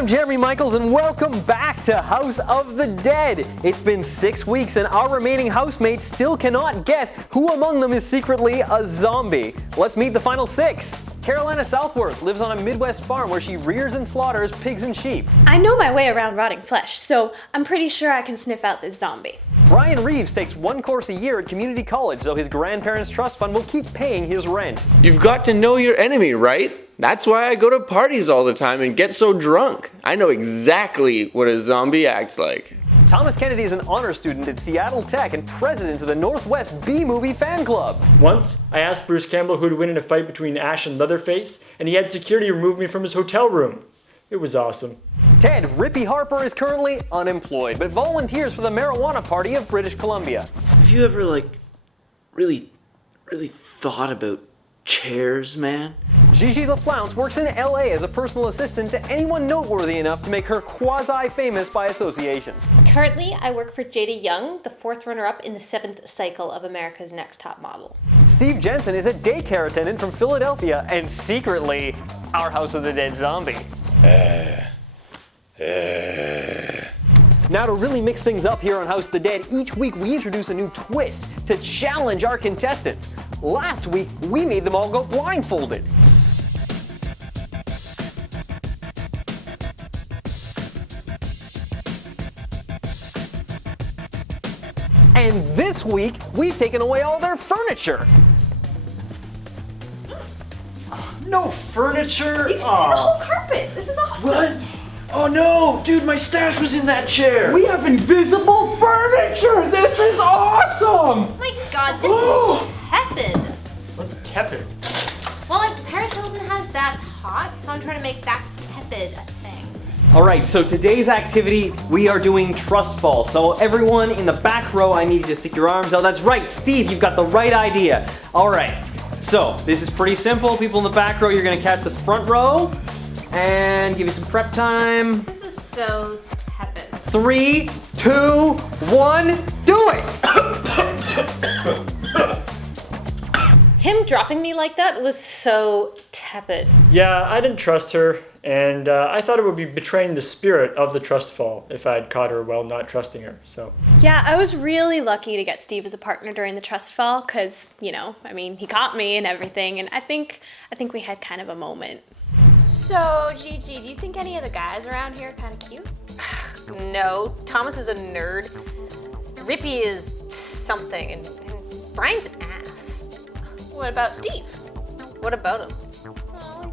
I'm Jeremy Michaels and welcome back to House of the Dead. It's been 6 weeks and our remaining housemates still cannot guess who among them is secretly a zombie. Let's meet the final 6. Carolina Southworth lives on a Midwest farm where she rears and slaughters pigs and sheep. I know my way around rotting flesh, so I'm pretty sure I can sniff out this zombie. Brian Reeves takes one course a year at community college, so his grandparents' trust fund will keep paying his rent. You've got to know your enemy, right? That's why I go to parties all the time and get so drunk. I know exactly what a zombie acts like. Thomas Kennedy is an honor student at Seattle Tech and president of the Northwest B-Movie Fan Club. Once, I asked Bruce Campbell who would win in a fight between Ash and Leatherface, and he had security remove me from his hotel room. It was awesome. Ted Rippy Harper is currently unemployed, but volunteers for the Marijuana Party of British Columbia. Have you ever, really thought about chairs, man? Gigi LaFlounce works in LA as a personal assistant to anyone noteworthy enough to make her quasi-famous by association. Currently, I work for JD Young, the 4th runner-up in the 7th cycle of America's Next Top Model. Steve Jensen is a daycare attendant from Philadelphia and secretly our House of the Dead zombie. Now to really mix things up here on House of the Dead, each week we introduce a new twist to challenge our contestants. Last week, we made them all go blindfolded. And this week, we've taken away all their furniture. No furniture? You can see the whole carpet. This is awesome. What? Oh no, dude, my stash was in that chair. We have invisible furniture! This is awesome! Oh my god, this is tepid. What's tepid? Well, Paris Hilton has That's Hot, so I'm trying to make That's Tepid a thing. All right, so today's activity, we are doing trust fall. So everyone in the back row, I need you to stick your arms out. That's right, Steve, you've got the right idea. All right, so this is pretty simple. People in the back row, you're gonna catch the front row and give you some prep time. This is so tepid. 3, 2, 1, do it! Him dropping me like that was so tepid. Yeah, I didn't trust her, and I thought it would be betraying the spirit of the trust fall if I had caught her while not trusting her, so. Yeah, I was really lucky to get Steve as a partner during the trust fall, because, he caught me and everything, and I think we had kind of a moment. So, Gigi, do you think any of the guys around here are kind of cute? No, Thomas is a nerd. Rippy is something, and Brian's an ass. What about Steve? What about him? Oh,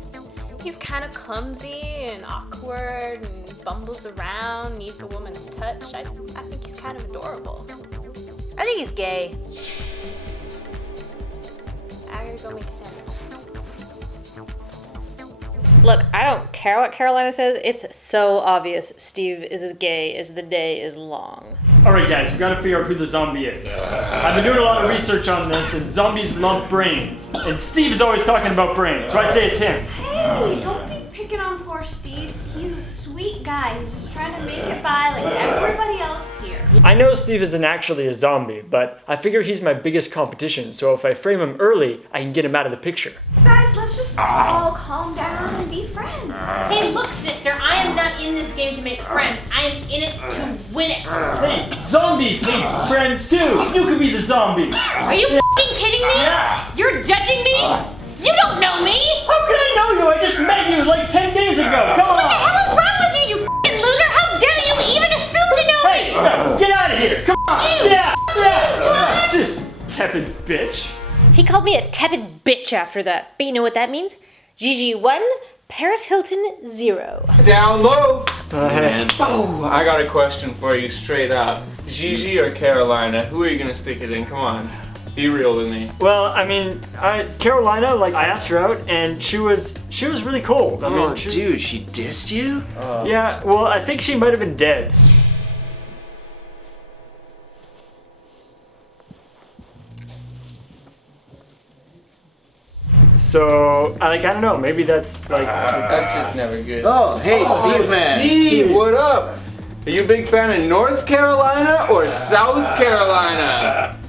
he's kind of clumsy and awkward and bumbles around, needs a woman's touch. I think he's kind of adorable. I think he's gay. I gotta go make a sandwich. Look, I don't care what Carolina says. It's so obvious Steve is as gay as the day is long. Alright guys, we gotta figure out who the zombie is. I've been doing a lot of research on this, and zombies love brains. And Steve is always talking about brains, so I say it's him. Hey, don't be picking on poor Steve. He's a sweet guy. He's just trying to make it by like everybody else here. I know Steve isn't actually a zombie, but I figure he's my biggest competition, so if I frame him early, I can get him out of the picture. Guys, let's just all calm down and be friends. Hey, look, sister, I am not in this game to make friends. I am in it to win it. Hey, zombies need friends too! You could be the zombie! Are you f***ing kidding me? Yeah. You're judging me? You don't know me! How can I know you? I just met you like 10 days ago! Come on! What the hell is wrong with you, you f***ing loser? How dare you even assume to know Hey, me? no, get out of here! Come on! You Yeah! Just tepid bitch. He called me a tepid bitch after that. But you know what that means? Gigi 1, Paris Hilton 0. Down low. Man. Oh, I got a question for you straight up. Gigi or Carolina? Who are you gonna stick it in? Come on. Be real with me. Well, I mean, Carolina, I asked her out and she was really cold. I mean, Dude, she dissed you? Yeah, well, I think she might have been dead. So, I don't know, maybe that's That's just never good. Oh, hey, Steve, man. Steve, what up? Are you a big fan of North Carolina or South Carolina?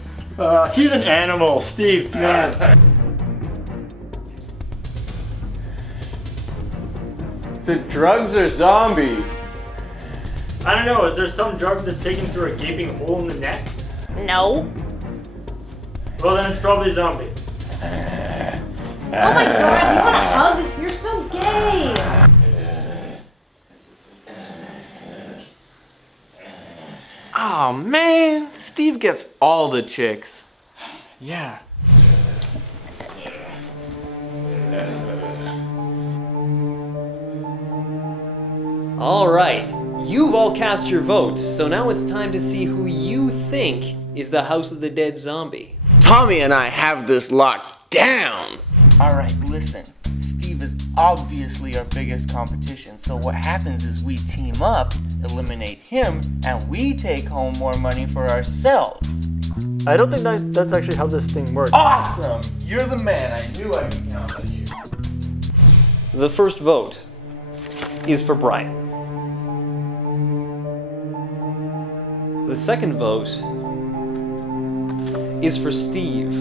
He's an animal, Steve, man. The drugs are zombies. I don't know, is there some drug that's taken through a gaping hole in the neck? No. Well, then it's probably a zombie. Oh my god, you want a hug? You're so gay. Oh man, Steve gets all the chicks. Yeah. All right, you've all cast your votes, so now it's time to see who you think is the House of the Dead zombie. Tommy and I have this locked down. Alright, listen. Steve is obviously our biggest competition, so what happens is we team up, eliminate him, and we take home more money for ourselves. I don't think that's actually how this thing works. Awesome! You're the man. I knew I could count on you. The first vote is for Brian. The second vote is for Steve.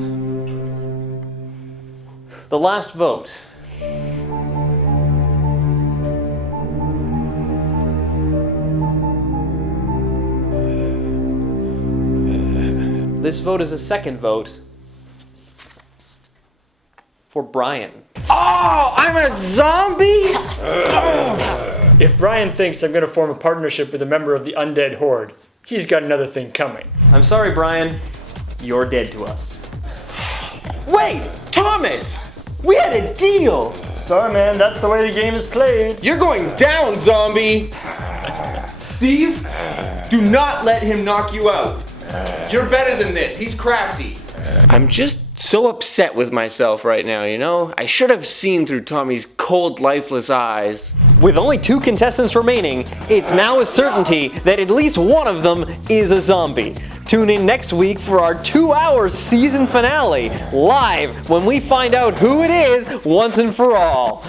The last vote this vote is a second vote for Brian. Oh, I'm a zombie? If Brian thinks I'm gonna form a partnership with a member of the undead horde, he's got another thing coming. I'm sorry, Brian. You're dead to us. Wait, Thomas! We had a deal! Sorry, man, that's the way the game is played. You're going down, zombie! Steve, do not let him knock you out. You're better than this. He's crafty. I'm just so upset with myself right now, you know? I should have seen through Tommy's cold, lifeless eyes. With only 2 contestants remaining, it's now a certainty that at least one of them is a zombie. Tune in next week for our 2-hour season finale, live when we find out who it is once and for all.